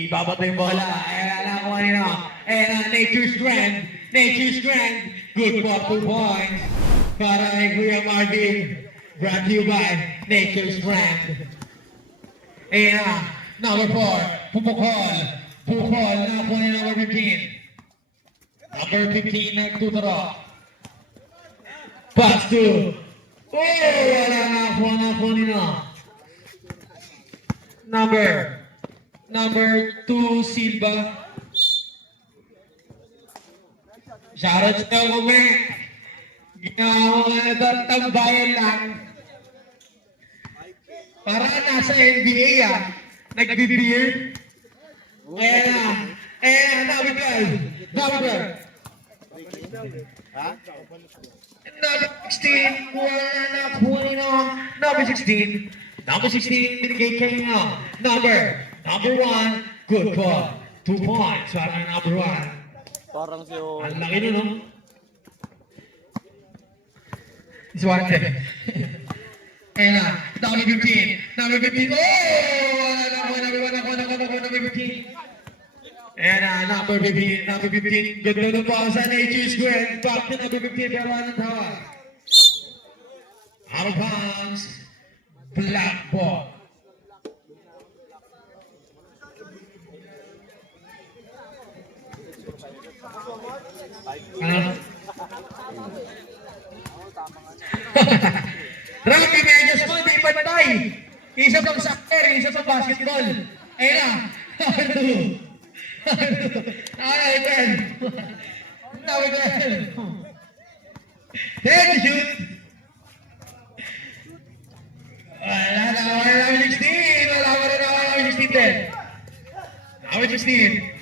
Ibaba yung bola. Ayan na kung kanino. Ayan na, Nature's Strength. Nature's Strength. Good for 2 points. Para kay Kuya Marvin. Brought to you by Nature's Strength. Ayan na, number 4. Pupukol. Pupukol na kung kanino number 15. Number 15 nagtuturo. Pass to. Oh, wala na kung kanino. Number 2, Silva. Shoutout sa Kume. Ginawa ko na ito, tambayan lang. Para nasa NBA nagbe-beer. Ayan na. Ayan na, Number 16, wala na kanino. Number 16. Number 16, binigay kayo. Number 1, good for 2 points. Para number 1. Parang si Ang laki nun, no? Swarte. Ayan na, number 15. Number 15. Oh! Number 15. Ayan na, number 15. Number 15. Ganda na po sa Nature's Strength. Back to number 15. Pero anong tawag? Out of bounds. Black ball. Rocky Medias mo, di patay. Isa pang soccer, isa pang basketball. Ayun na. Number 2. Number 10. Then shoot. Wala na, number 16. Wala pa rin ako, number 16 din. Number 16.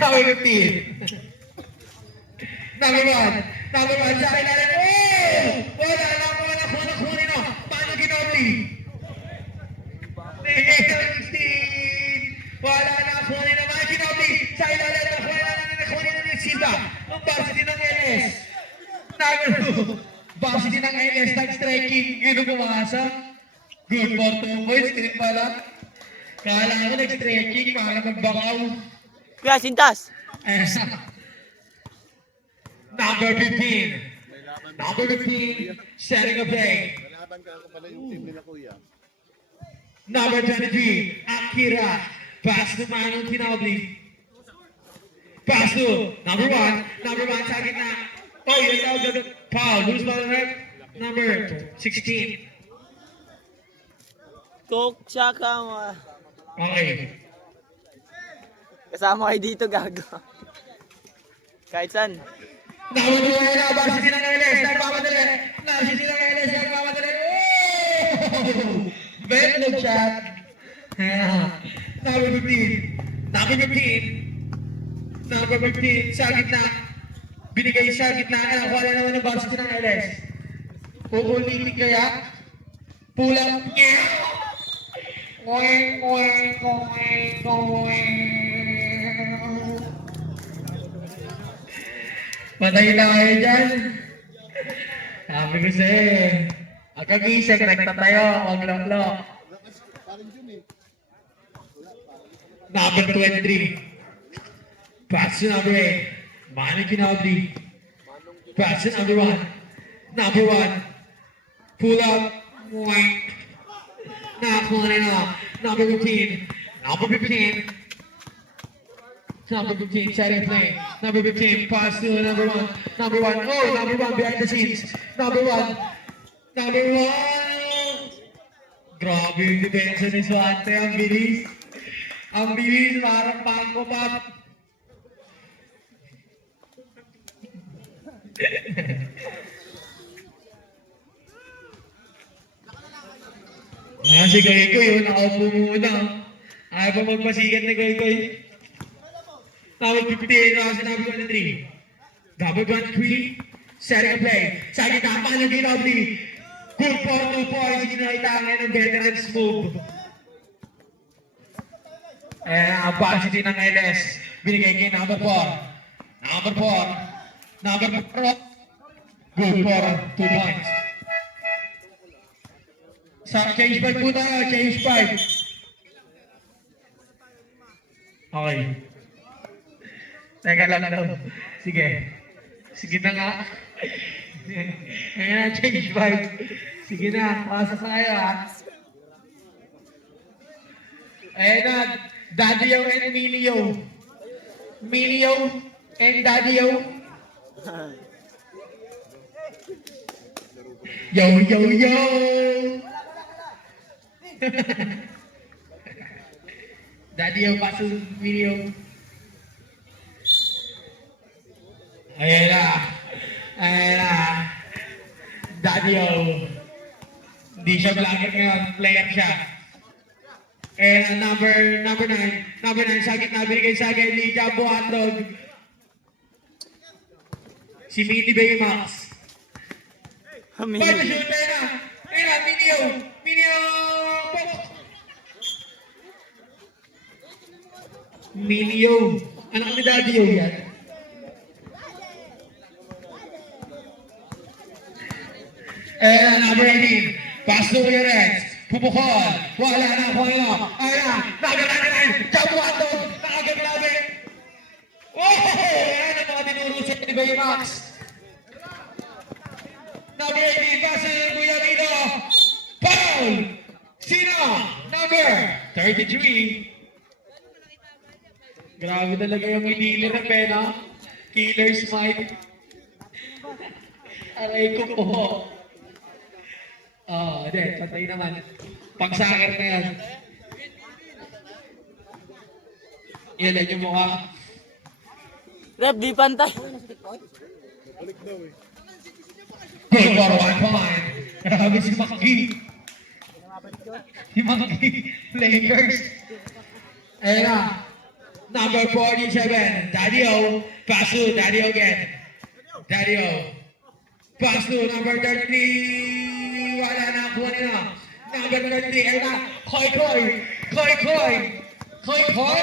Number 15. Number 1. Number 1 sa akin na rin. Oh! Wala lang mo na kunin no. Paano ginobli? Number 16. Wala na kunin na. Paano ginobli? Sa ilalim na kunin na ng Silva. Ang varsity ng LS. Number 2. Varsity ng LS. Nag-striking. Yun ang bumasa. Good for 2 points. Hindi pala. Kala ko nag-striking. Kala magbakaw. Kuya, sintas! Number 15. Number 15, setting a play. Number 23, Akira. Pass to Manong Kinobli. Pass to number 1. Number 1, sa gitna. Oh, yun daw, foul. Who's ball right? Number 16. Coke siya ka mo. Okay. Kasama kayo dito, gago. Kahit saan. Number 2 na, varsity ng LS. Nagpapadali. Varsity ng LS. Nagpapadali. Oh! Very good shot. Number 15. Number 15. Number 15. Sa gitna. Binigay sa gitna. Wala naman ng varsity ng LS. Uulitin kaya. Pulang. Koing. Patay na kayo dyan. Sabi ko sa'yo eh. Ang kagising, nagtatayo, huwag lok-lok. Number 23. Pass to number 8. Manu Ginobili. Pass to number 1. Number 1. Pull up. Point. Nakakuha na. Number 15. Number 15. Number 15, setting play. Number 15, pass to number 1. Number 1, oh, number 1 behind the scenes. Number 1. Number 1. Grabe yung depensa ni Swante. Ang bilis. Ang bilis, parang pangko pop. Si Goy-Goy, nakaupo muna. Ayaw pa magpasikat ni Goy-Goy. Number 15, number 23. Number 23, setting a play. Sa gitna, Manu Ginobili. Good for 2 points. Ginaitangan ng veterans move. Ang varsity ng LS. Binigay kay number 4. Number 4. Number 4. Good for 2 points. Sa change part po tayo, change part. Okay. Teka lang daw. Sige. Sige na nga. Ayan, change part. Sige na, pasa tayo ha. Ayan na, Daddy-o and Minio. Minio and Daddy-o. Yo, yo, yo! Daddy-o, paso Minio. Ayan na. Ayan na. Daddy-o. Hindi siya vlogger ngayon, player siya. And number 9, sa gitna, binigay sa akin ni Jumbo Hotdog. Si Mini Baymax. Mini. Paano shoot na? Ayun na, Minio! Minio! Minio! Anak ni Daddy-o yan. And number 18, pass to Kuya Rex. Pupukol. Wala na ako ngayon. Ayan. Nagalagan. Jumbo Hotdog. Nakagaglabi. Oh! Ayan ang mga tinurusan ni Baymax. Number 18. Pass to Kuya Rino. Foul! Sino? Number 33. Grabe talaga yung inili ng pena. Killer smite. Aray ko po. Hindi. Patay naman. Pag-saker na yan. Ilan yung mukha. Rep, di pantay. Goal for 1 point. Grabe si Maki. Si Maki. Lakers. Ayun na. Number 47. Daddy-o. Pass to Daddy-o again. Daddy-o. Pass to number 33. Wala na ako nila. Number 33. Ayun na. Koy Koy. Koy Koy. Koy Koy.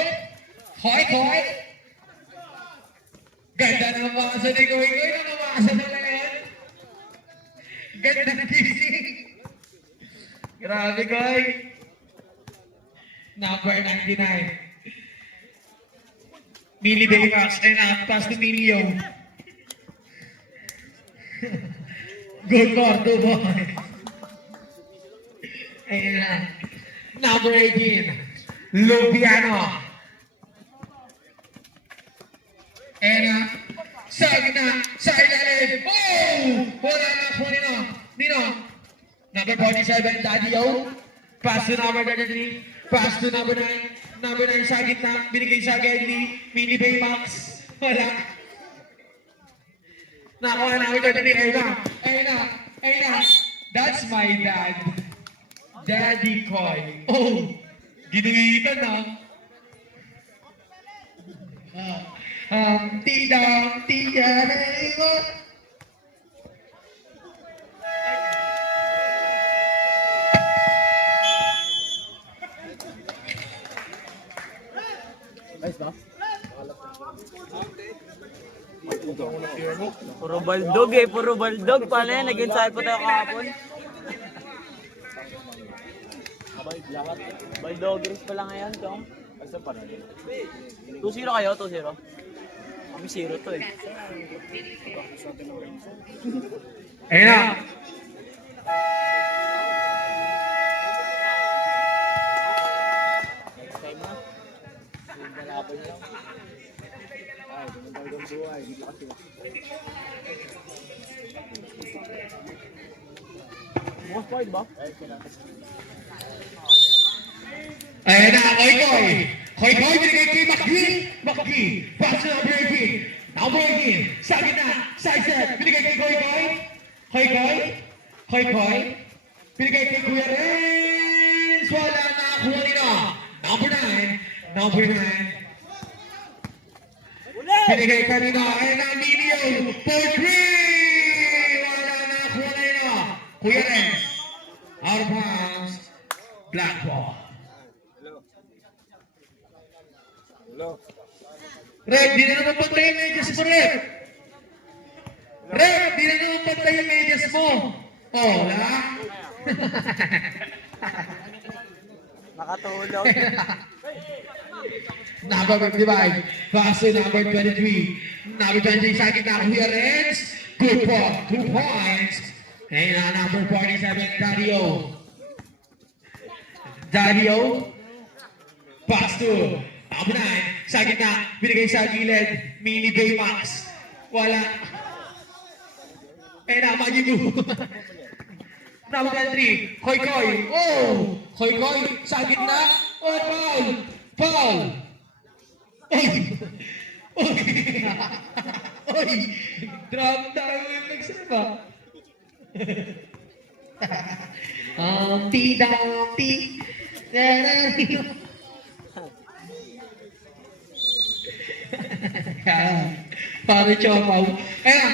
Koy Koy. Ganda na namasa ni Koy Koy. Namasa na lang yan. Ganda na gising. Grabe Koy. Number 99. Mini Baymax. Ayun na. Pass to Minio. Good for 2 points. Ayun na. Number 18. Lupiano. Ayun na. Sa gitna. Sa ilalim. Oh! Wala na po nino. Nino. Number 47. Daddy-o. Pass to number 33. Pass to number 9. Number 9 sa gitna. Binigay sa akin ni Mini Baymax. Wala. Nakuha na ako dyan ni Erna. Erna. That's my dad. Daddy Koy. Oh! Ginuwitan na. Tida na iwa. Nice ba? Puro baldog eh, puro baldog. Paano yan? Nag-inside po tayo kahapon. Baldogris pa lang ngayon, Chong. 2-0 kayo, 2-0. Kami 0 to eh. Ayun na. Next time na. Lalaban lang. Ay, gumagandang buhay. Bukas pa ba? Ayan na, Koy Koy. Koy Koy, binigay kay Maki. Maki, pass to number 18. Number 18, sa gitna, side step, binigay kay Koy Koy. Koy Koy. Koy Koy. Binigay kay Kuya Renz. Wala na, kuha nila. Number 9. Number 9. Binigay kanina, ayan na, Minio. For 3. Wala na, kuha nila. Kuya Renz. Out of bounds. Black ball. Rep, di na naman pantay yung medyas mo, Rep. Rep, di na naman pantay yung medyas mo. Oh, wala? Nakatulog. Number 55. Pass to number 23. Number 23 sa akin na Kuya Renz. Good po. 2 points. And number 47, Dario. Dario. Pass to number 9. Sa akin na. Binigay sa gilid. Mini Baymax. Wala. And Magibu. Number 23. Koy Koy. Oh! Koy Koy. Sa gitna. Oh, foul. Foul. Oy! Oy! Oy! Drop tayo yung nagsama. Dumpty. Para chopaw. Ayan.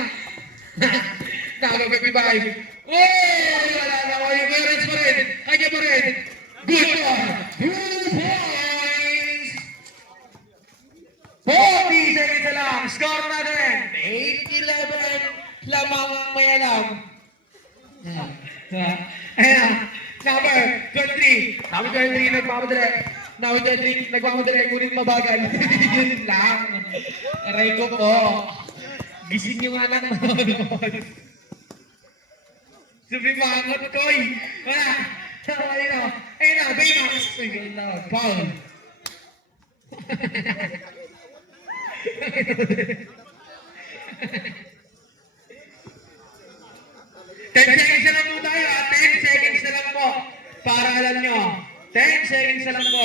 Nakakapipibay. Oh! Wala na ko yung parents pa rin. Kanya pa rin. Good one. 2 points. 40 seconds na lang. Score natin. 8-11. Lamang ang may alam. Ayan. Number 23. Number 23 nagmamadali. Number 23 nagmamadali. Ngunit mabagal. Yun lang. Aray ko po. Gising yung anak mo. Sabi mangot ko eh. Wala. Wala na. Ayun na. Baymax. Ayun na. Paul. 10 seconds na lang po tayo. 10 seconds na lang po. Para alam nyo. 10 seconds na lang po.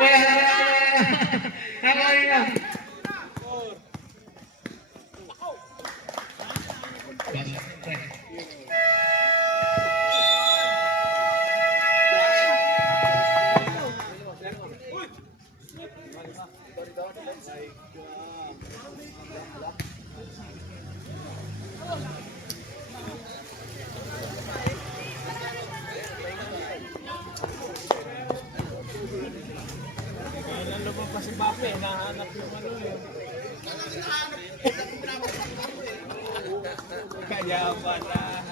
Wala na. Nakawin na. Lumabas si Bape, nahanap yung ano yun. Kaya pala.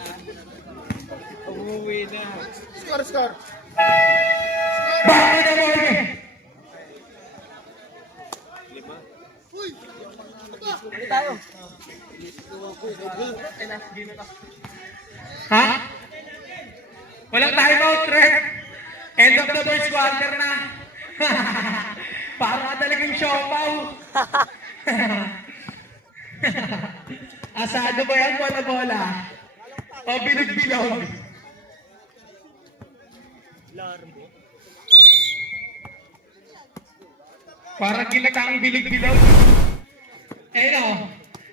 Umuwi na. Score. Bakit na mo? Ano tayo? Ha? Walang timeout, Trek. End of the first quarter na. Parang talagang siopaw. Asado ba yan? Bola-bola. O bilog-bilog. Larbo. Parang ginatang bilog-bilog. Ayun o.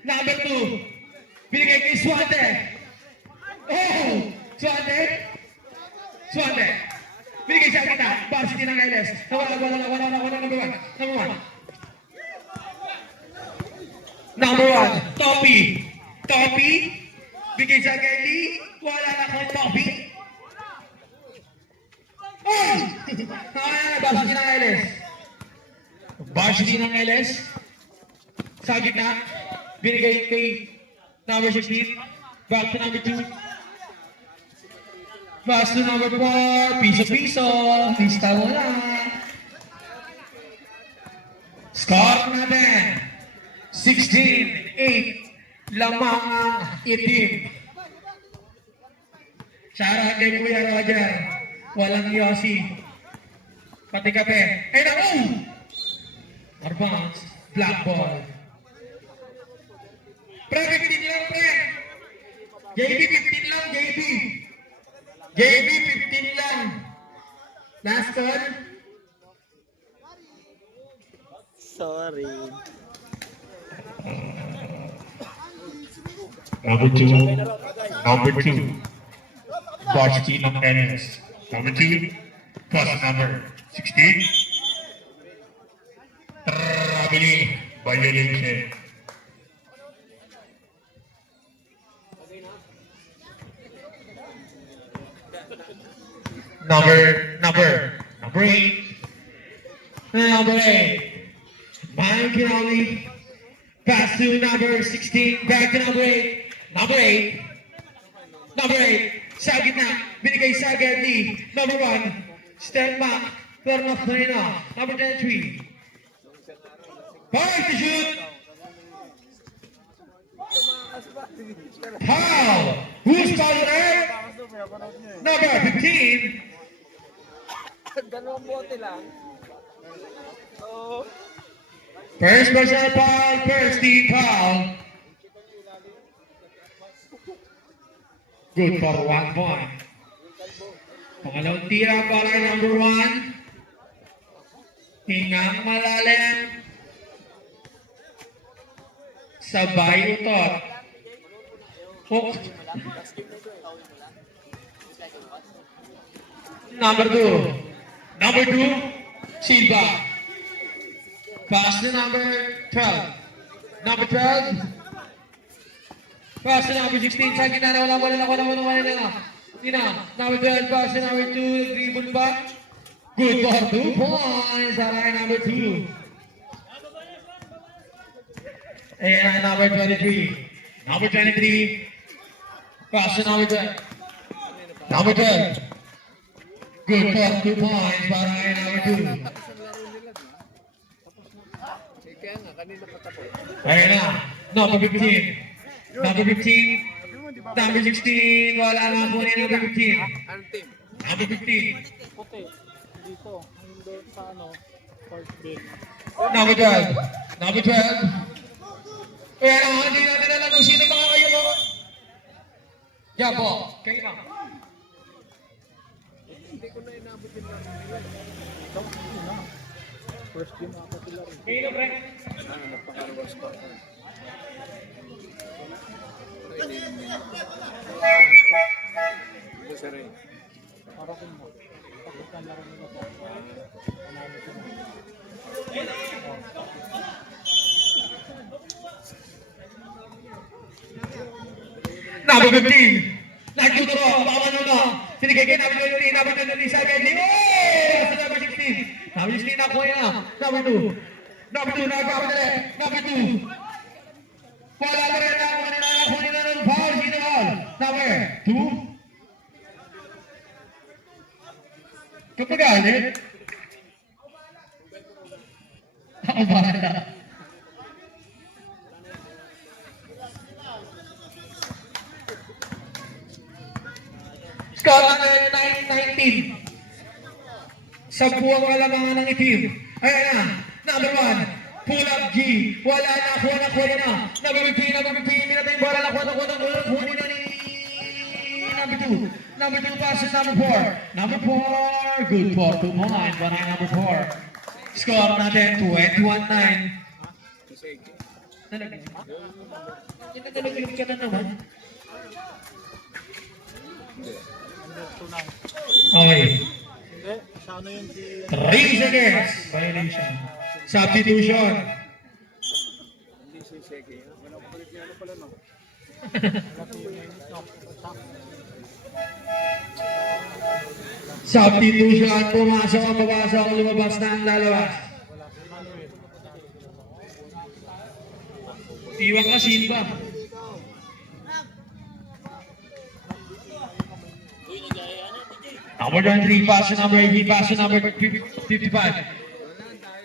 Number 2. Binigay kay Swante. Oh! Swante. Binigay sa kita. Varsity ng LS. Wala, number 1. Number 1. Topi. Bigay sa Kelly. Wala na kong Topi. Oh! Varsity ng LS. Varsity ng LS. Sa gitna. Binigay kay number 16. Back to number 2. Pass to number 4. Piso. Pista mo na. Score natin. 16-8. Lamang ang itim. Shoutout kay Kuya Roger. Walang Yossi. Pati kape. Ay na, oh! Advance. Black ball. Pre, 15 lang, pre. JB, 15 lang, JB. JB, 15 lang. Last call. Sorry. Number 2. Varsity ng NS. Number 2. Plus number 16. Trabili. Violation. Number 8. Number 8. Mike Kinali. Pass to number 16. Back to number 8. Number 8. Number 8. Sa gitna. Binigay sa agad ni number 1. Step back. Pero nakuha na. Number 23. Five to shoot. Foul. Who's fouled there? Number 15. Dalawang bote lang. First personal foul. First team foul. Good for 1 point. Pangalawang tira para number 1. Hingang malalim. Sabay utot. Hook. Number 2. Number 2, Silva. Pass to number 12. Number 12. Pass to number 16. Sa gitna na wala na. Number 12, pass to number 2. Dribble back. Good for 2 points. Alright, number 2. And number 23. Number 23. Pass to number 12. Number 12. Good for 2 points para kay number 2. Ayan na. Number 15. Number 15. Number 16. Wala na po ni number 15. Number 15. Puti. Dito. Hindi sa fourth game. Number 12. Number 12. Ayan na. Hindi natin alam kung sino mga kayo mo. Jabo. Kayo na. First game ako sila rin. Kayo na, pre. Para kung mo. Pagkakan na rin nila po. Panalo sila. Number 15. Nagtuturo. Baka manuna. Sinigay kay number 23. Number 23 sa agad. Oh! Sa number 16. Number 16 nakuha na. Number 2. Number 2. Nagpapadali. Number 2. Wala na rin ako kanina. Nakuha na ng foul. Sino foul? Number 2. Kapagalit. Ako bahala. Score na 9-19. Sa buwang alamangan ng itim. Ayan na. Number 1. Pull up G. Wala na. Kuha na. Number 15. Minatay yung bola. Kuha na ni number 2. Number 2 passes number 4. Number 4. Good for 2 points. Para number 4. Score natin 21-9. Nalagyan ka na naman. Okay. Hindi. Sa ano yun si... 3 seconds. Violation. Substitution. Hindi si Seki. Wala ko palit niya. Ano pala no? Substitution. Pumasok ang babasok. Lumabas na ang lalabas. Iwan ka Silva. Number 23, pass to number 18, pass to number 55.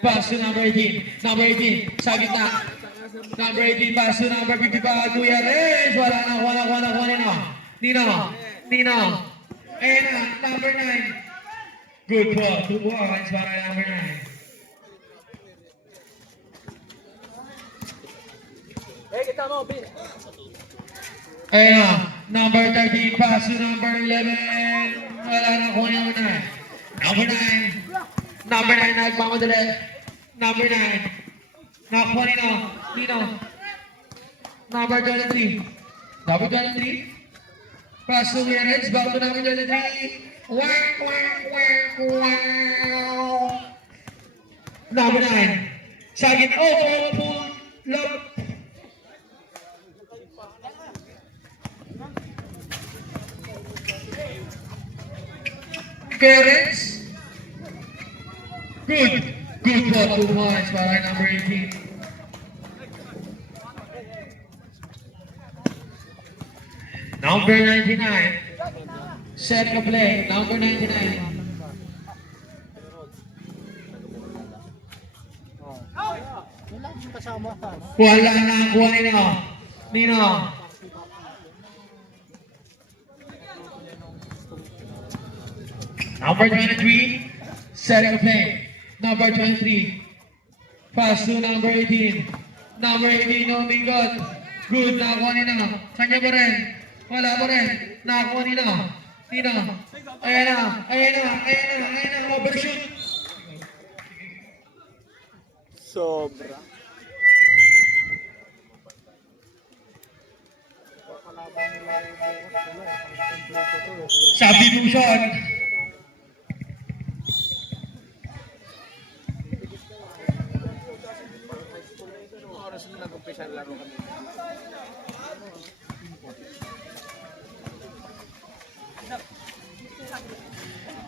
Pass to number 18. Number 18, sa gitna. Number 18, pass to number 55. Kuya Reyes, wala na. Nino. Ayan na, number 9. Good ball, 2 points para number 9. Kita mo, Bill. Ayan na, number 13, pass to number 11. Wala na kuha number 9. Number 9. Number 9, nagmamadali. Number 9. Nakakuha Nino. Number 23. Number 23. Pass to Reyes, back to number 23. Wow. Number 9. Sagit, pull up. Reyes. Good for 2 points para number 18. Number 99. Set ka play. Number 99. Wala na kuha nino. Nino. Number 23. Set ka play. Number 23. Pass to number 18. Number 18, oh my God. Good, nakakuha nila. Kanya pa rin. Wala pa rin. Nakakuha nila. Nino. Ayan na. Ayan na. Ayan na. Ayan na. Overshoot. Sobra. Substitution.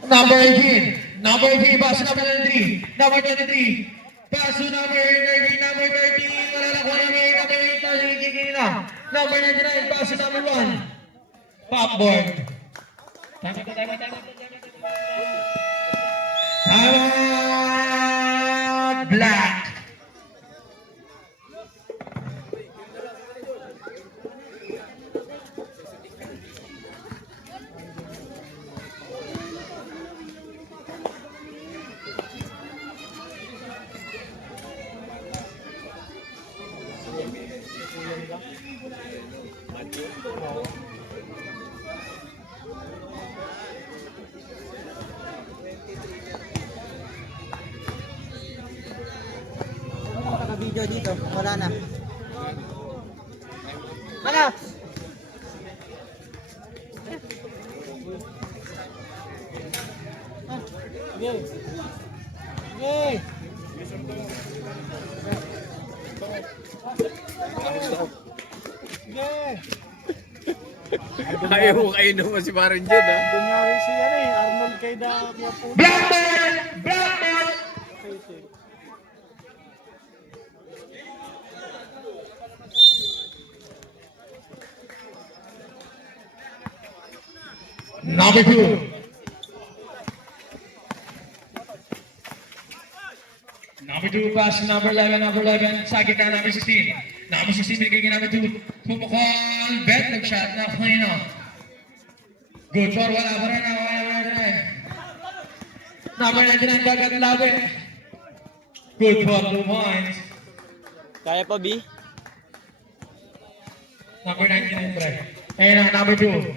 Number 18. Number 18. Pass to number 23. Number 23. Pass to number 13. Number 13. Wala na kuha namin. Number 8. Nagigigil na. Number 99. Pass to number 1. Popboard. Time black. Naka-video dito, wala na. Mana? Yay! Yay! Yay! Ayaw mo kayo naman si Baron Jun, ha? Dunyari si Arnold Kayda Quiapo. Blackboard! Blackboard! Number 2. Number 2 pass to number 11. Number 11. Sa gitna number 16. Number 16 binigay kay number 2. Pumukol. Bet. Nag-shot na. Play na. Good for. Wala pa rin. Wala pa rin. Number 99. Bagat labi. Good for 2 points. Kaya pa, B? Number 99, pre. Ayun na, number 2.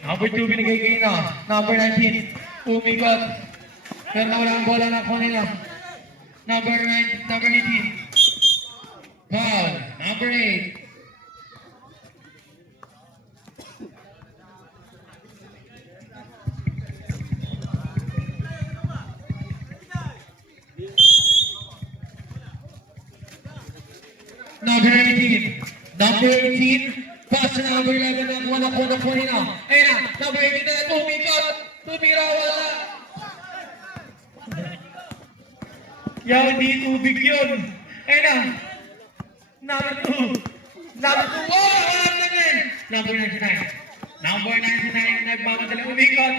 Number 2, binigay kayo na. Number 19, umikot. Pero wala ang bola na kuha nila. Number 9, number 18. Foul. Number 8. Number 18. Number 18. Pass to number 11 na kuha na kuha nila. Ayun na, number 18 na umikot. Tumira, wala. Yaw, hindi tubig yun. Ayun na. Number 2. Number 2. Oh, alam na yan. Number 99. Number 99. Nagmamadali umikot.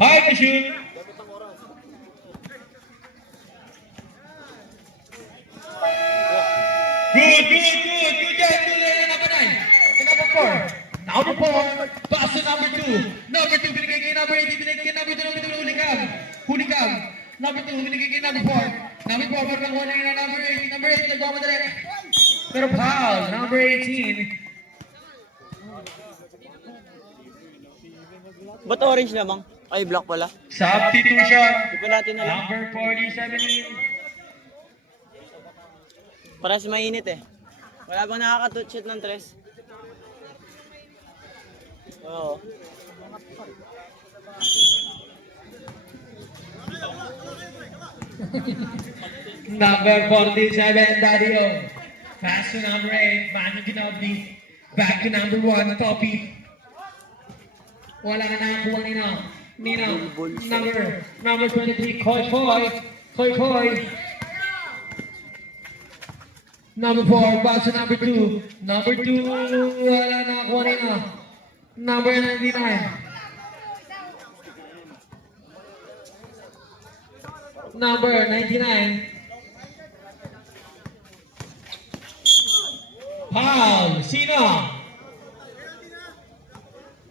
Hard to shoot. Good. Good job. Number 9. Number 4. Number 4. Pass to number 2. Number 2. Binigay kay number 8. Binigay kay number 2. Number 2. Hulikam. Number 2. Binigay kay number 4. Number 4. Parang wala na number 8. Number 8. Nagmamadali. Pero foul. Number 18. Ba't orange lamang? Ay, black pala. Substitution. Di pa natin alam. Number 47. Paras mainit eh. Wala bang nakaka-shoot ng tres? Oo. Number 47, Dario. Pass to number 8, Manu Ginobili. Back to number 1, Topi. Wala na nakakuha nila. Nino. Number 23, Koy. Number 4, pass to number 2. Number 2, wala nakakuha nila. Number 99. Number 99. Paul, sino?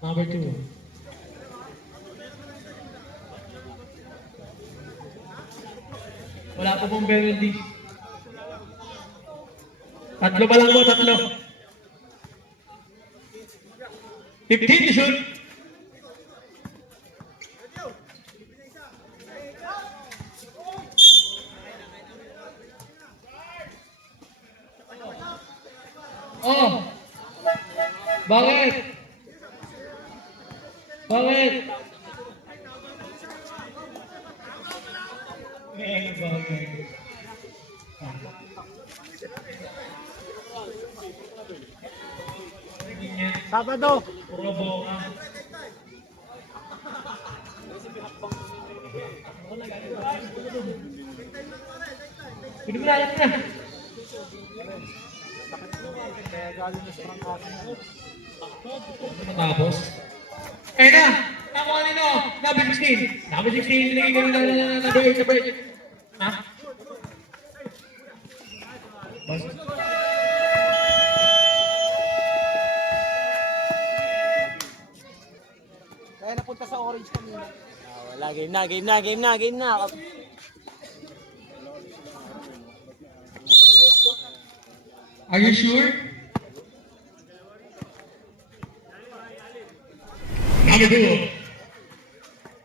Number 2. Wala po pong penalty. Tatlo pa lang po, tatlo. 15 to shoot. Oh! Bakit? Bakit? Sabado. Puro boka. Pwede mo na, alam na. Kaya galing na sa trangkaso. Matapos. Ayun na! Ako kanino? Number 16. Number 16, nilagay ko na number 8, number 8. Ha? Bas. Kaya napunta sa orange kanina. Wala, game na. Are you sure? Number 2.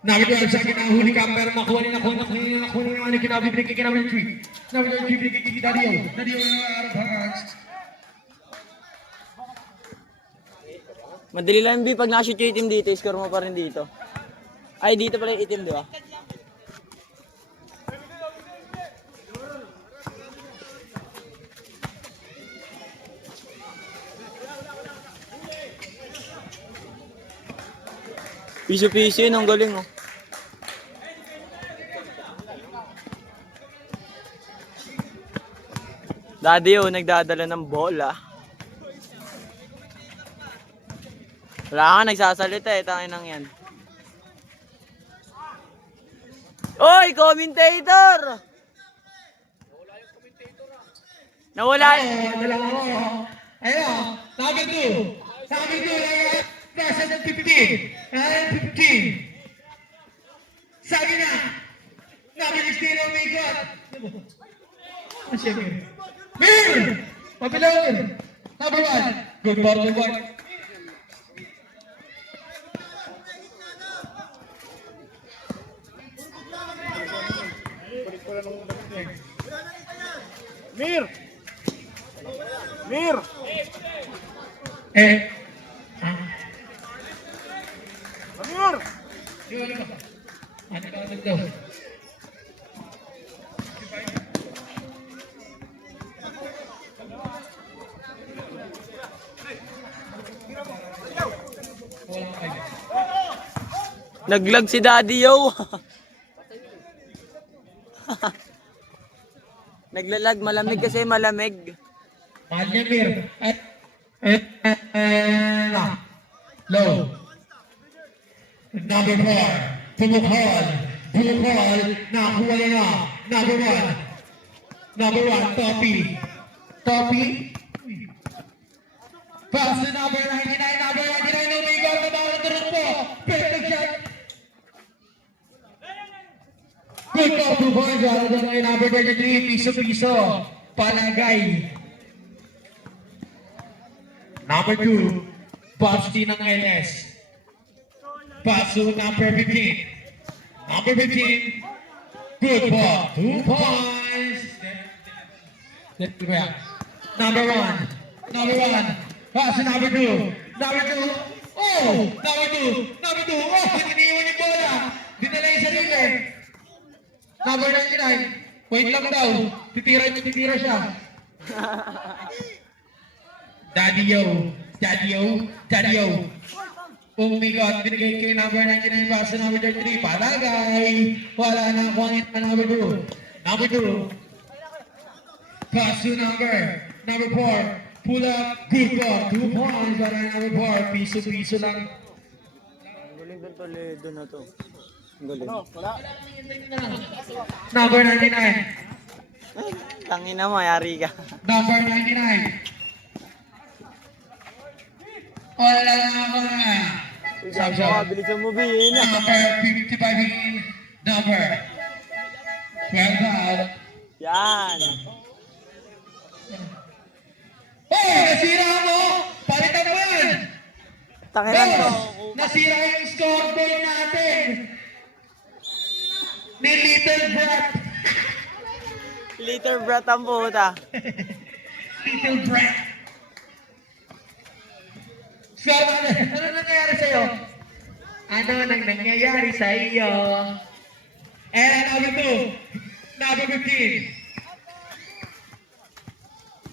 Number 2, sa akin nahuli ka, pero nakuha niya yung ano kinabibigay kay number 3. Number 3, bibigay kay Dario. Dario, out of hands. Madali lang B, pag nakashoot yung itim dito, score mo pa rin dito. Ay, dito pala yung itim, di ba? Piso-piso yun, ang galing oh. Daddy oh, nagdadala ng bola. Wala ka nagsasalita eh, tanginang yan. Oy, commentator! Nawala yung Dalawa ko. Ayun, number 2. Number 2, nasa 15. Ayan, 15. Sabi na, number 16 ang may god. Ah, siyempre. Mir! Papilaw! Number 1. Good ball, good ball. Mir! Mir! Eh, Mir! yun ano ba? Ano ka agad daw? Wala ka kayo. naglag si Daddy yo. Naglalag, malamig kasi malamig. Mahal niya, Mir. Low. Number 4. Bumukol. Nakakuha na. Number 1. Topi. Pass to number 99. Number 99. Umigaw na bawal na rin po. Perfect shot. Good call to points. Wala doon ay number 33. Piso-piso. Palagay. Number 2. Basti ng LS. Pass to number 15. Number 15. Good ball. 2 points. Number 1. Pass to number 2. Number 2. Oh! Number 2. Oh! Iniiwan yung bola. Dinala yung sarili. Number 99. Wait lang daw. Titira siya. Daddy yo. Umikot, binigay kay number 99, pass to number 33, palagay. Wala na kuha na number 2. Number 2. Pass to number 4. Pull up, good ball, 2 points para number 4. Piso-piso lang. Ang galing ng Toledo na to. Ang galing. Number 99. Ay, tangina mo, yari ka. Number 99. Wala na ako na. Bilisan mo, Bin. Number 55 in. Number 12 out. Yan. Oh, nasira mo! Palitan mo yan! Tangina to. Nasira yung scoreboard natin! Ni Little Brat! Liter brat ang puta. Little Brat! So, ano nangyayari sa'yo? Ano nang nangyayari sa iyo? And number 2, number 15.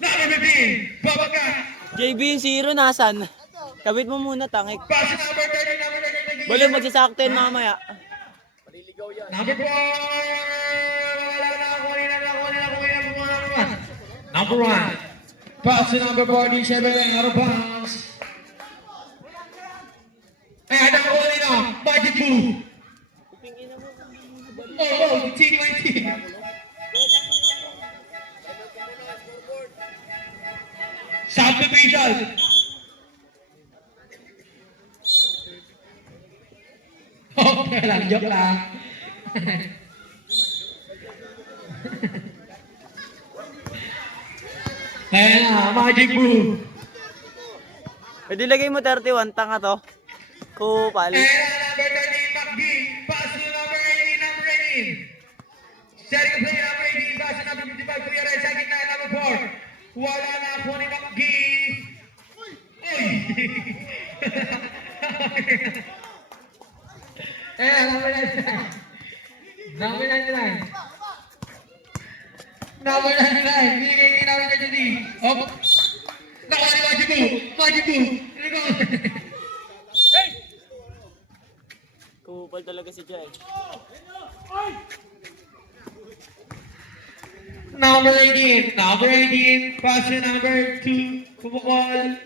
Number 15, Babaga. JB yung zero nasan? Kabit mo muna, tangik. Pass number 30, number 30. Balo, magsasaktin mamaya. Number 4. Wala na, kunin na. Number 1. Pass to number 47, out of bounds. And ang kunin na, Magic Blue. Oh, team 19. Subdivision. Okay lang, joke lang. Kaya na, Magic Blue. Pwede lagay mo 31, tanga to. Kupal. And number 13, McGee. Pass to number 18, number 18. Setting play number 18, pass to number 55, Kuya Red, sa gitna, number 4. Wala na po ni McGee. Uy! Number 99. Number 99. Number 99. Binigay kay number 33. Oh! Nakuha ni Magic Blue. Magic Blue. Kupal talaga si Jai. Number 18. Number 18. Pass to number 2. Kumukol.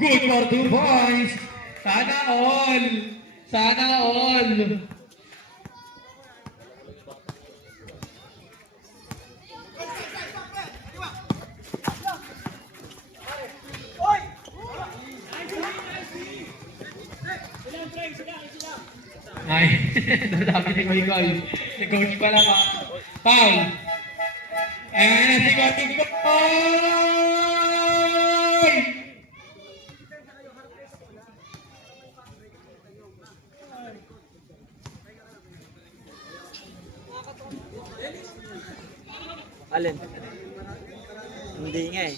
Good for 2 points. Sana all. Sana all. Ay, nasabi ni Koy Koy. Si coach pala pa. Foul. And si Koy Koy! Alin? Hindi nga eh.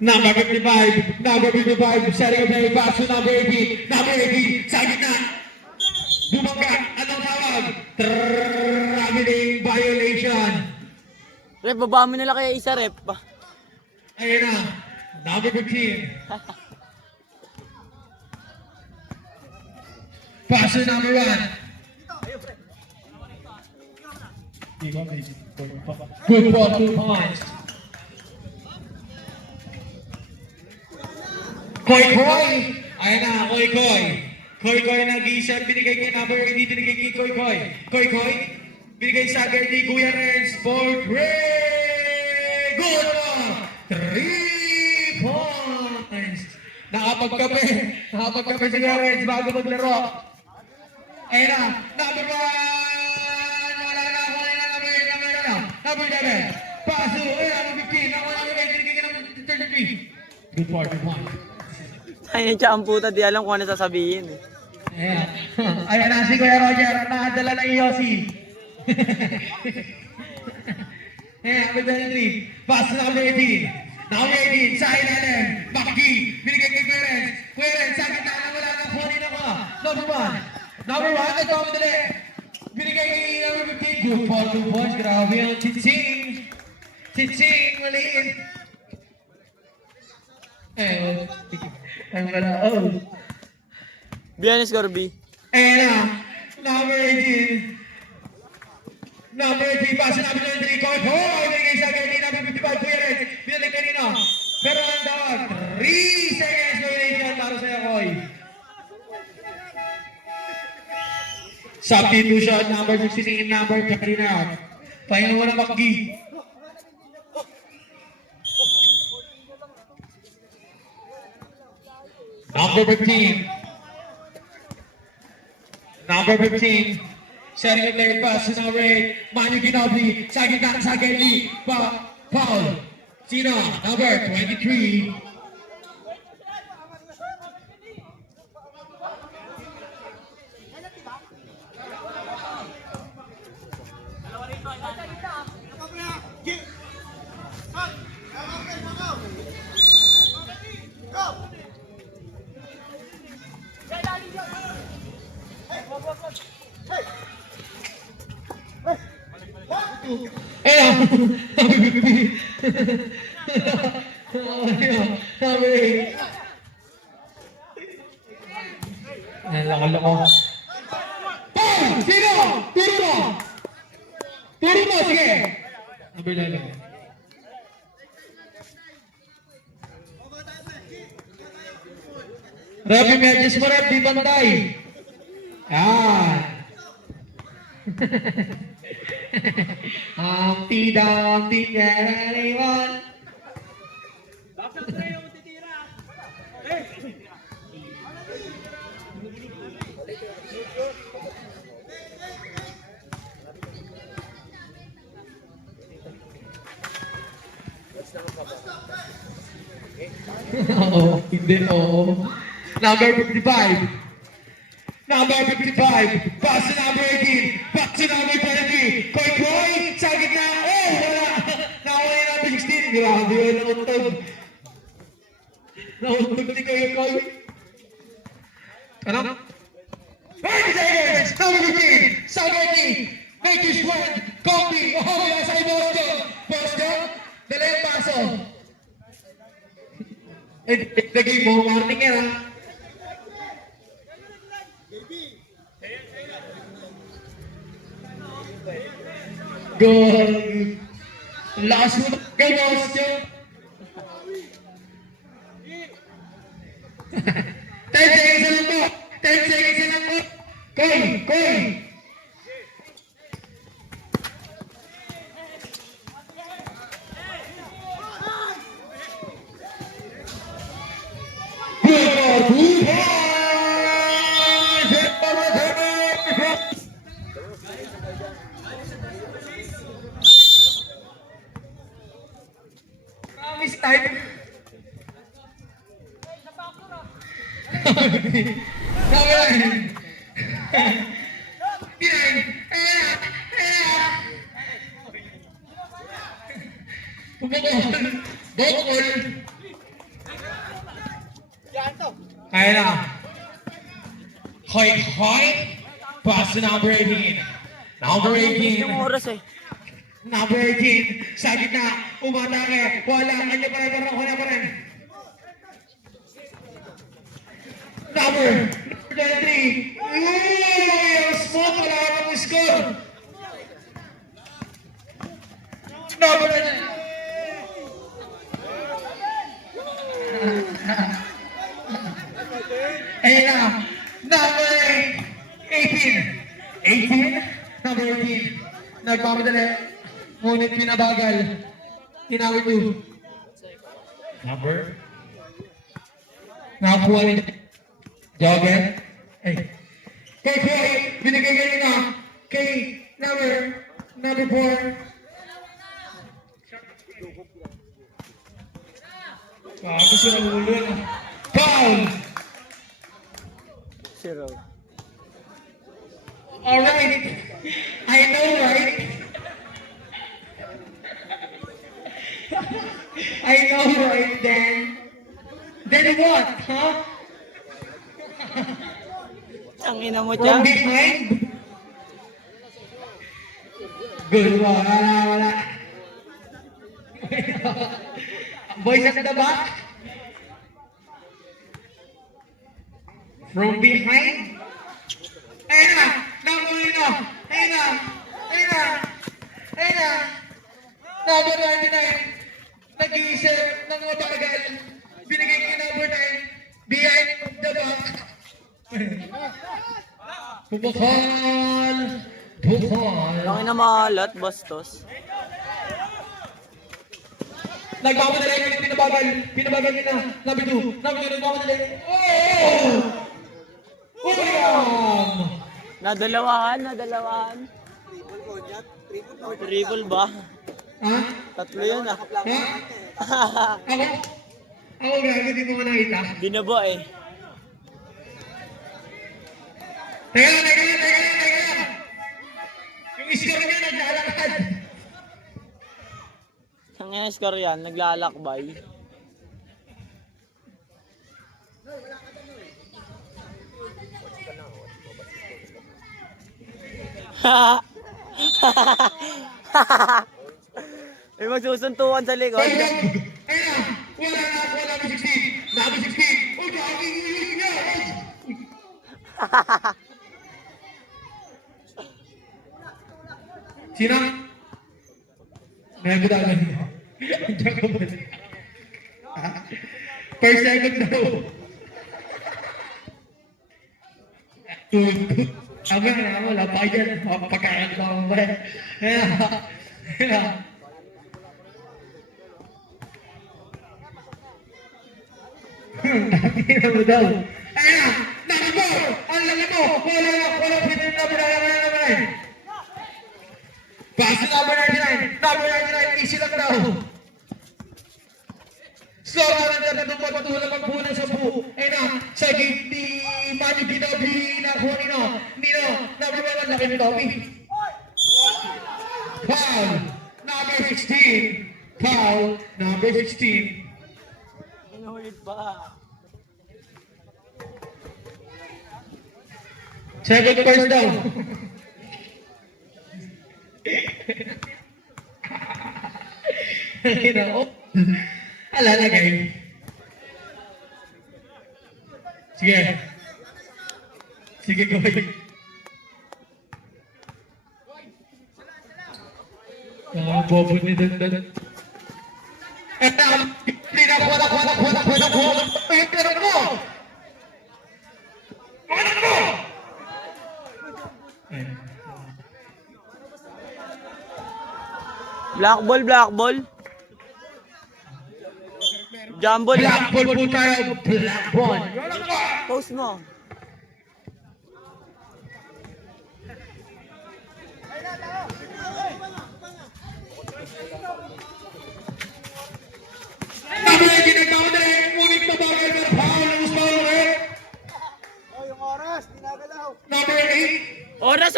Number 55, setting a play pass to number 18, number 18, sa gitna. Bumangga, anong tawag? Traveling violation. Rep, baba mo nila kaya isa, rep. Ayun na, number 15. Pass to number 1. Good ball, 2 points. Koy Koy! Ayan na, Koy Koy. Koy Koy nag-iisa, binigay kay number 80, binigay kay Koy Koy. Koy Koy, binigay sa agad ni Kuya Renz for Greg! Good ball! 3 points! Nakapagkape si Kuya Renz bago maglaro. Ayan na, number 1! Wala na, number 11. Paso, number 15, number 8, binigay kay number 33. Good ball, 2 points. Ayun siya ang puta, di alam kung ano sasabihin eh. Ayan. Ayan na si Kuya Roger, nakadala ng Yossi. Ayan, number 23. Pass to number 18. Number 18, sa ilalim. Maki, binigay kay Kuya Renz. Kuya Renz, sa gitna na wala na kunin ako. Number 1. Number 1, ito ang madali. Binigay kay number 15. Good ball, 2 points. Grabe yung Chiching. Chiching, maliit. Ay, ay wala. Oh. Bianis Corby. And number 18. Number 18, pass number 23, Coach Ho! Binigay sa akin ni number 55, Kuya Red. Binalik kanina. Pero ang tawag, 3 seconds violation para sa'yo, Koy. Substitution, number 16, number 39. Pahinga mo na Makgi. Number 15. Number 15. Setting a player pass to number 8. Manu Ginobili. Sa gitna sa Kelly. Foul. Sino? Number 23. Number 8. Lako-lako. Sino? Turo mo! Turo mo, sige! Number 11. Rabi, medyo mo rin, di bantay. Yan. Humpty Dumpty can anyone? Oo, hindi, oo. Number 55. Number 55. Pass to number 18. Back to number 23. Koy Koy. Sa gitna. Oh, wala. Nawala yung number 16. Grabe yun. Nauntog. Nauntog si Koy Koy. Ano? 30 seconds. Number 15. Sagerti. Make your spread. Copy. Oh, wala sa Boston. Boston. Dala yung paso. Naging mo. Warning yan ha. Good. Last one. Good, Boston. 10 seconds na lang po. 10 seconds na lang po. Koy, Koy. Good, good. Promise time. Kaya na. Hoy, hoy. Pass to number 18. Number 18. Yung oras eh. Number 18. Sa gitna. Umatake. Wala. Kanya pa rin. Wala pa rin. Number 23. Yung smoke. Wala ka pang score. Number 23. Ayan na. Number 18. 18? Number 18. Nagpapadali. Ngunit pinabagal. Tinawid to. Number? Nakakuha ni Jogger. Ay. Kay Koy, binigay kayo na. Kay number 4. Gusto na ulo na. Foul! Zero. Alright. I know, right? I know, right, then? Then what, huh? Ang ina mo From dyan. behind? Good, wala. Boys at the back? From behind. Ayun na! Nakuha na! Ayun na! Ayun na! Ayun na! Number 99. Nag-iisip ng matagal. Binigay ko yung number 9. Behind the back. Bukal! Bukal! Laki na malat, bastos. Nagmamadali ko yung pinabagal. Pinabagal niya na. Number 2. Number 2 nagmamadali. Oh! William! Nadalawahan. Triple ba? Ha? Tatlo yun ah. Ha? Ako? Ako gago, di mo ko nakita. Binaba eh. Teka lang. Yung score niya naglalakad. Ang score yan, naglalakbay. May magsusuntukan sa likod. Ayun na! Wala number 16. Number 16. Oh, gago, yun niya. Sino? Meron ko daw. Per second daw. Ako, wala pa yan. Pagkain ko ako ba? Nakita mo daw. Ayun na! Nakabo! Ang laki mo! Wala pwede yung number 9. Pass to number 99. Number 99, easy lang daw. So, ang patulang magpunan sa buo. Ayun na, sa game ni Manny Ginobi na kuha Nino, number 1, laki ni Toby. Foul, number 16. Foul, number 16. Inulit pa. Second first down. Alalagay. Sige, Koy. Ang bobo ni Dandan. Black ball. Jumbo Black ball po tayo. Black ball. Post mo. Number 18, nagmamadali. Ngunit mabagal na foul. Ang foul ulit. Oh, yung oras, dinagalaw. Number 8. Oras!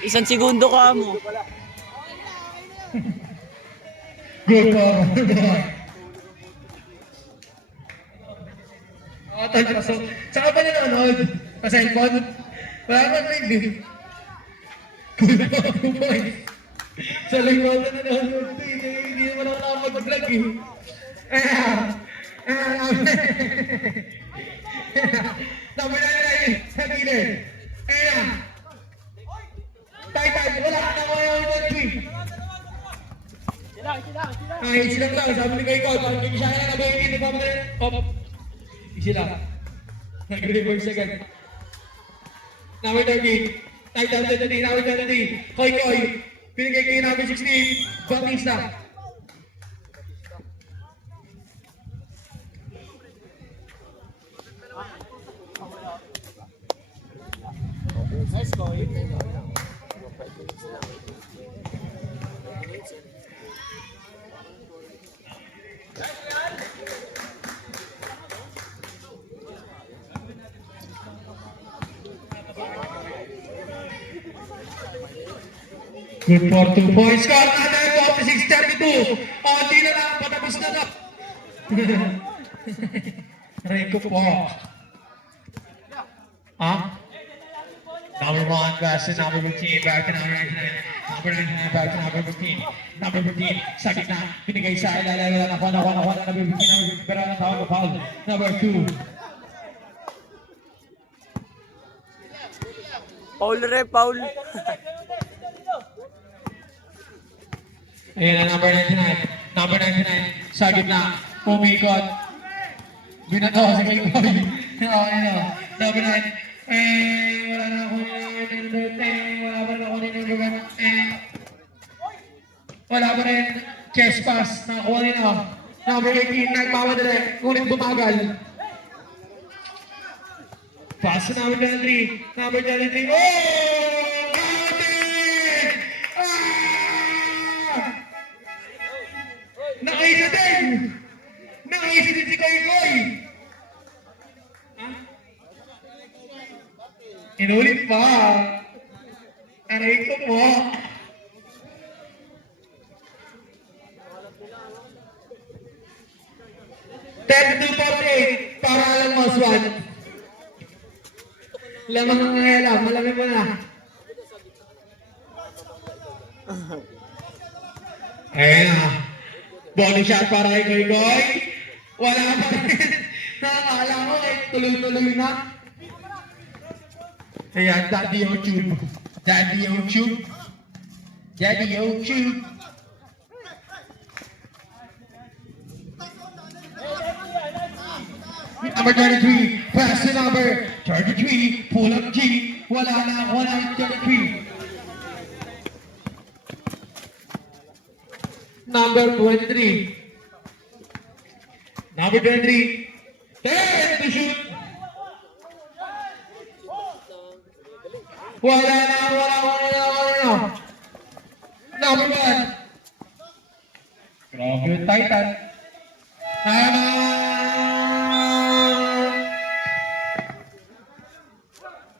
Isang segundo ka mo. Good ball. Saka pa nanonood? Sa cellphone? Wala naman rin. Good ball, 2 points. Sa lingkod na nanonood. Hindi naman ako nakapag-vlog eh. Number 99, sa gilid. Titan, wala ka na ko yung 1-3. Ay, easy lang daw. Sabi ni Kay Cole, parang hindi siya kaya nabigay ni Papa Dre. Op. Easy lang. Nag-reverse agad. Number 30. Titan 30. Number 30. Koy. Pinigay kayo number 16. Batista. Nice call. Good for 2 points. Score na 46-32. Hindi na lang. Patapos na na. Aray ko po. Ha? Number 1, pass to number 15, back to number 99. Number 99, back to number 15. Number 15, sa gitna, binigay sa ilalim, wala nakuha, number 15, pero natawag ko foul. Number 2. Paul re, Paul. Ayan na, number 99. Number 99, sa gitna, umikot. Binato sa kay Boy. Okay na. Number 9. Wala na ako wala pa na ako number 1. Wala pa rin. Chest pass. Nakakuha rin ako. Number 18, nagmamadali. Ngunit bumagal. Pass to number 23. Number 23. Oh! Atin! Ah! Nakaisa din! Nakaisa din si Koy Koy! Inulit pa! Aray ko po! Para lang maswat. Lamang ang ngayalam, malamig mo na. Ayan na. Bonus shot para kay Koy Koy. Wala pa rin. Nakakala ko eh, tuloy-tuloy na. Ayan, Daddy YouTube. Daddy YouTube. Daddy YouTube. Number 23, pass to number 33, pull up G. Wala na, 33. Number 23. Number 23. There to shoot. Wala na. Number 1. Grabe yung Titan.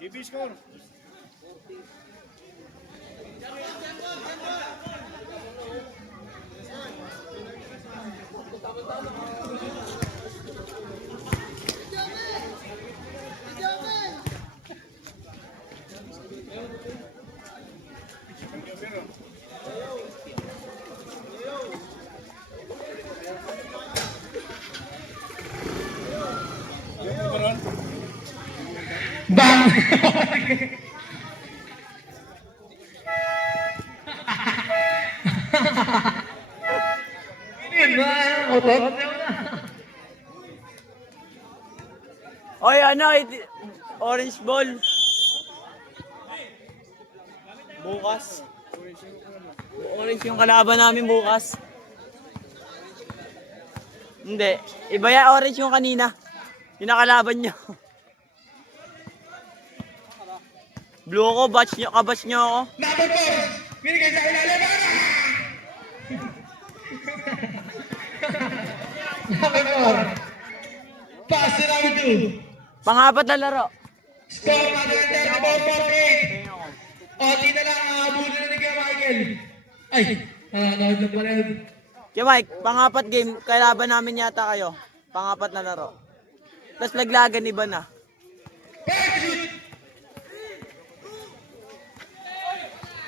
GB score. Bang! Yun na, otot. Oy, ano, orange ball. Bukas. Orange yung kalaban namin bukas. Hindi. Iba yan, orange yung kanina. Yung nakalaban nyo. Blue ko, batch nyo, kabatch nyo ako. Number 4, binigay sa ilalim. Number 4, pass to number 2. Pang-apat na laro. Score natin ang about 48. Oti na lang, abulin na ni Kuya Michael. Ay, nanood na pala yun. Kaya Mike, pang-apat game, kalaban namin yata kayo. Pang-apat na laro. Tapos laglagan iba na. Back shoot!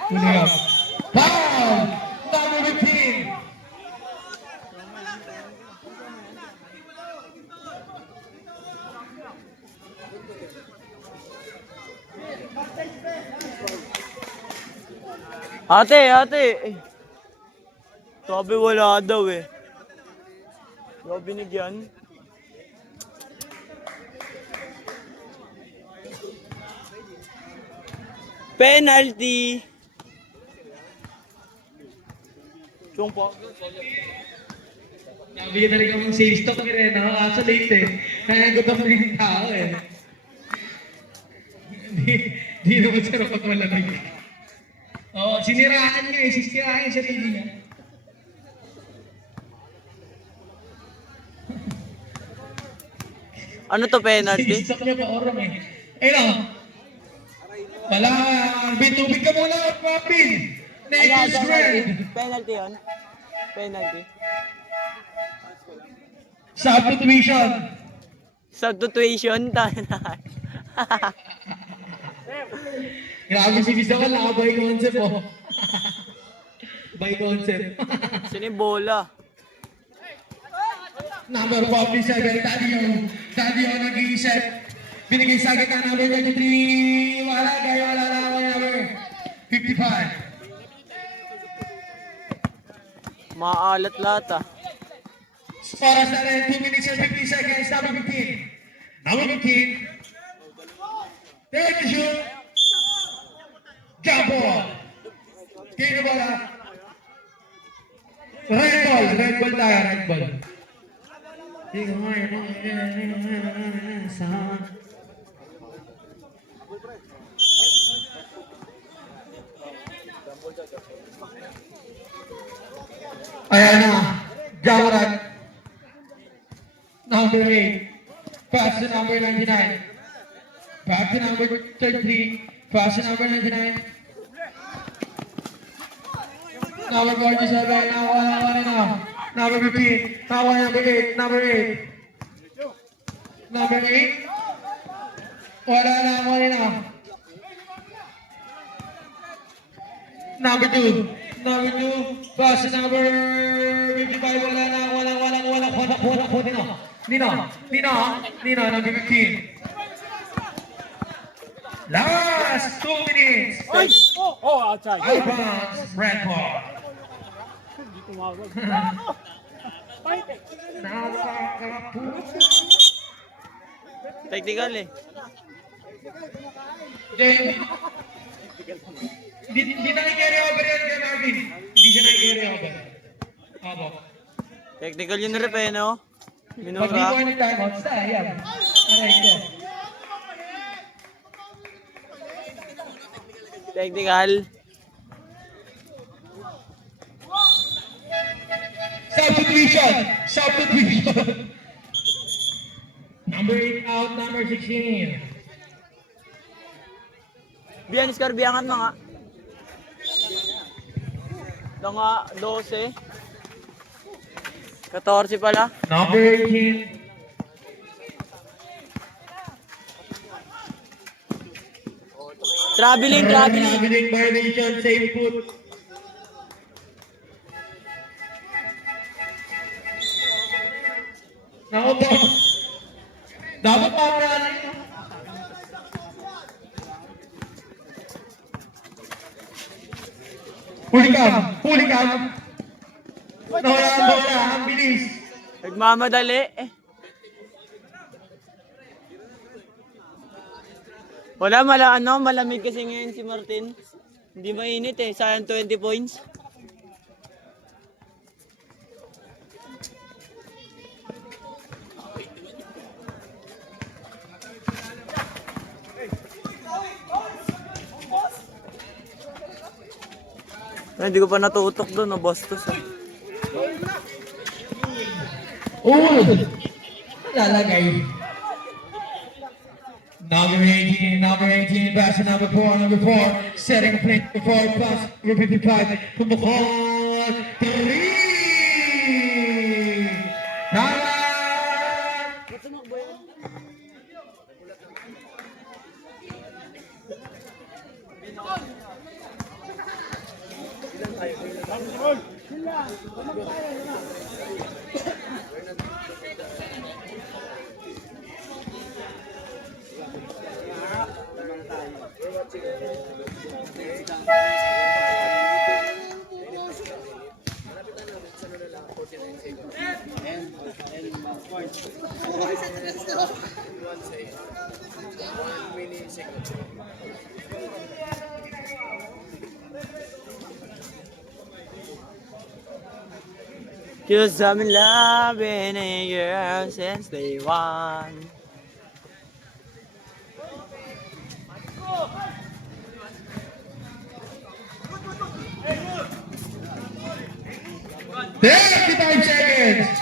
Pulling up. Foul! Number 15. Ate. Sabi wala daw eh. Wala binigyan. Penalty! Chung po. Nabigyan na rin ka mong safe stock rin, no? Kaso late eh. Kaya gutom na yung tao eh. Di naman sarap pag malamig. Oo, siniraan niya eh. Sisiraan yung sarili niya. Ano to penalty? Safe stock niya pa orong eh. Ayun. Wala. Bitubig ka muna, Papin. Nature's friend. Penalty yun? Penalty. Substitution. Substitution tayo na. Grabe si Bisakan, naka-by concept oh. By concept. Sino yung bola? Number 47, Tadio nag-iisip. Binigay sa akin na number 23. Wala na ako number 55. Maalat lahat ah. Oras na rin, 2 minutes and 50 seconds. Number 15. Number 15. There to shoot. Jump ball. Kaya bola. Red ball tayo, red ball. Ayan na, Jawarat. Number 8. Pass to number 99. Back to number 33. Pass to number 99. Number 47. Now one now. Number 15. Now number 8. Number 8. Number 8. Wala na one now. Number 2. Number 2. Pass to number 55. Wala na. Nino, number 15. Last 2 minutes. Outside. Out of bounds, red ball. Technical eh. Jay, di na i-carry over yan kay Marvin. Hindi siya na-carry over. Opo. Technical yun rep eh, no? Pag di Minura. ko ng timeout, sayang. Aray ko. Technical. Substitution. Number 8 out, number 16. Biyan, iskarbiyangan mo nga. Ito nga, 12. 14 pala. Number 18. Traveling. Traveling violation, safe put. Naku po. Dapat pamaralan ito. Huli kam. Nawala ang bola, ang bilis. Nagmamadali eh. Wala, malamig kasi ngayon si Martin. Hindi mainit eh, sayang 20 points. Hindi ko pa natutok doon, Bastos ah. Lalagay. Number 18, pass to number 4, setting a play for 4, plus number 55, Pumukon, 3! Tama! Cause I'm in love with a girl since day one. $35 seconds.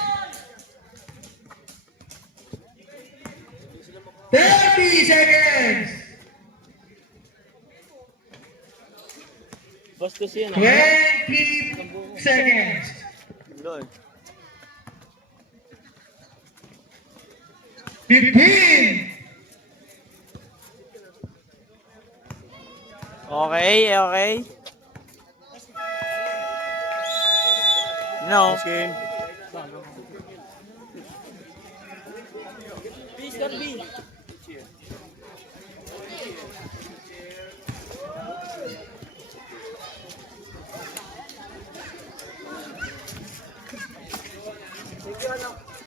30 seconds. Bastos yun 20 seconds. Lord. 15. Okay, okay. No. Game. Mr. B.